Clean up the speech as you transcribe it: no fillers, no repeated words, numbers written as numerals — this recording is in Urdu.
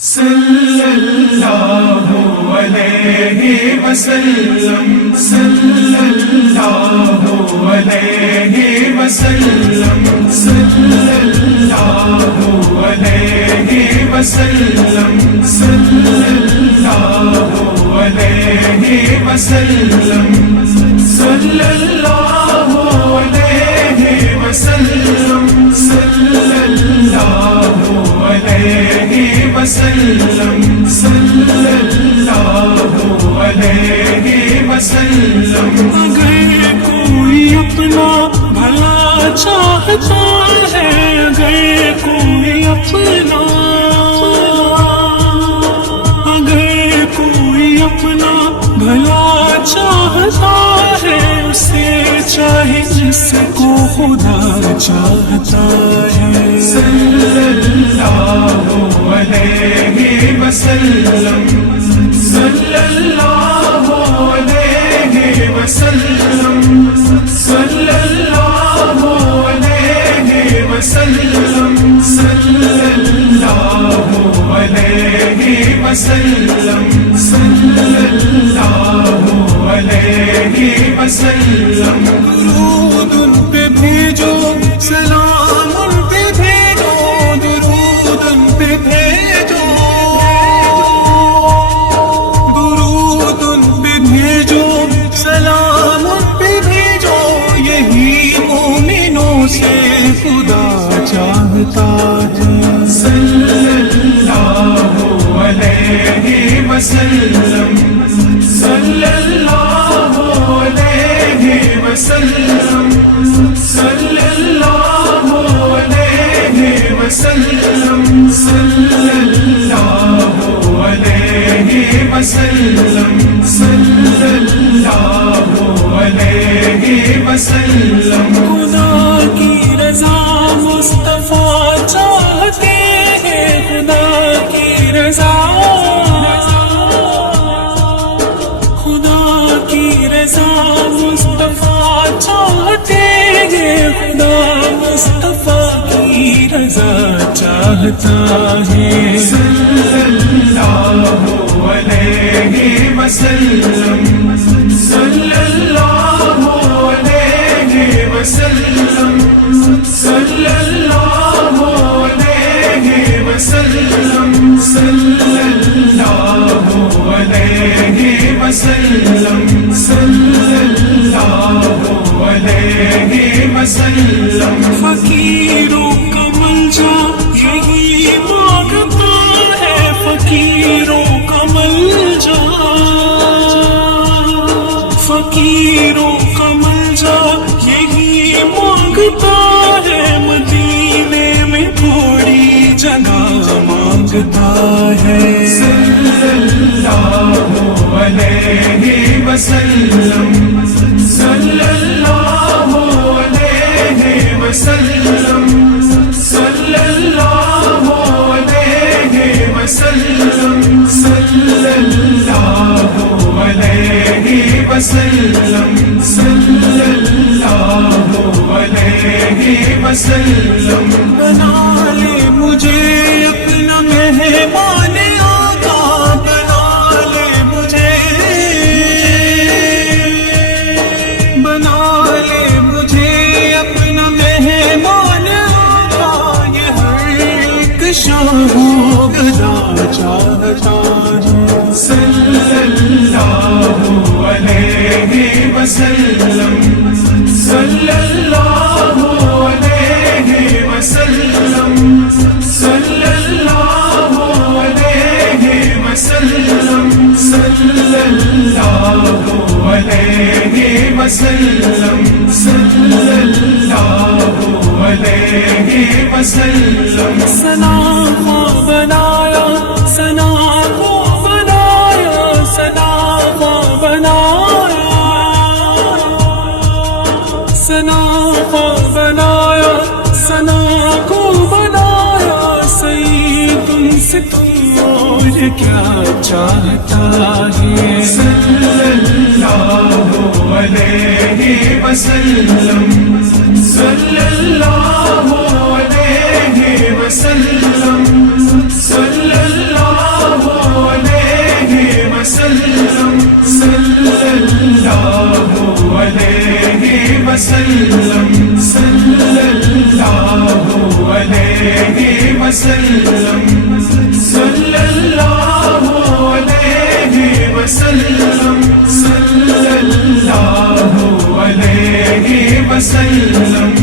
صلی اللہ علیہ وسلم صلی اللہ علیہ وسلم صلی اللہ علیہ وسلم صلی اللہ علیہ وسلم صلی اللہ علیہ وسلم صلی اللہ علیہ وسلم صلی اللہ علیہ وسلم۔ اگر کوئی اپنا بھلا چاہتا ہے، اگر کوئی اپنا بھلا چاہتا ہے، اسے چاہے جس کو خدا چاہتا ہے۔ صلی اللہ علیہ وسلم صلی اللہ علیہ وسلم صلی اللہ علیہ وسلم صلی اللہ علیہ وسلم صلی اللہ علیہ وسلم۔ درود ان پہ بھیجو، سلام ان پہ بھیجو، درود ان پہ بھیجو، درود ان پہ بھیجو، سلام ان پہ بھیجو، یہی مومنوں سے خدا چاہتا ہے۔ صلی اللہ علیہ وسلم صلی اللہ علیہ وسلم صلی اللہ علیہ وسلم صلی اللہ علیہ وسلم صلی اللہ علیہ وسلم۔ خدا کی رضا مصطفیٰ چاہتے ہیں، خدا کی رضا، خدا کی رضا مصطفیٰ چاہتے ہیں، خدا مصطفیٰ کی رضا چاہتا ہے۔ صلی اللہ علیہ وسلم صلی اللہ علیہ وسلم صلی اللہ علیہ وسلم صلی اللہ علیہ وسلم صلی اللہ علیہ وسلم۔ فقیروں کا ملجا یہی مانگتا ہے، فقیروں کا ملجا، فقیروں کا ملجا یہی مانگتا ہے، مدینے میں تھوڑی جگہ مانگتا ہے۔ صلی اللہ علیہ وسلم صلی اللہ علیہ وسلم صلی اللہ علیہ وسلم صلی اللہ علیہ وسلم صلی اللہ علیہ وسلم۔ بنا لے مجھے اپنا مہمان آقا، بنا لے مجھے، بنا لے مجھے اپنا مہمان آقا، یہ ہر ایک شاہ گدا چاہتا ہے۔ صلی اللہ علیہ وسلم صلی اللہ علیہ وسلم صلی اللہ علیہ وسلم صلی اللہ علیہ وسلم صلی اللہ علیہ وسلم۔ ثنا کو بنایا، ثنا کو بنایا، ثنا کو بنایا، ثنا کو بنایا، ثنا کو بنایا، سعید تم سے تم اور کیا چاہتا ہے۔ صلی اللہ علیہ وسلم صلی اللہ علیہ وسلم صلی اللہ وسلم صلی اللہ علیہ وسلم صلی اللہ علیہ وسلم صلی اللہ علیہ وسلم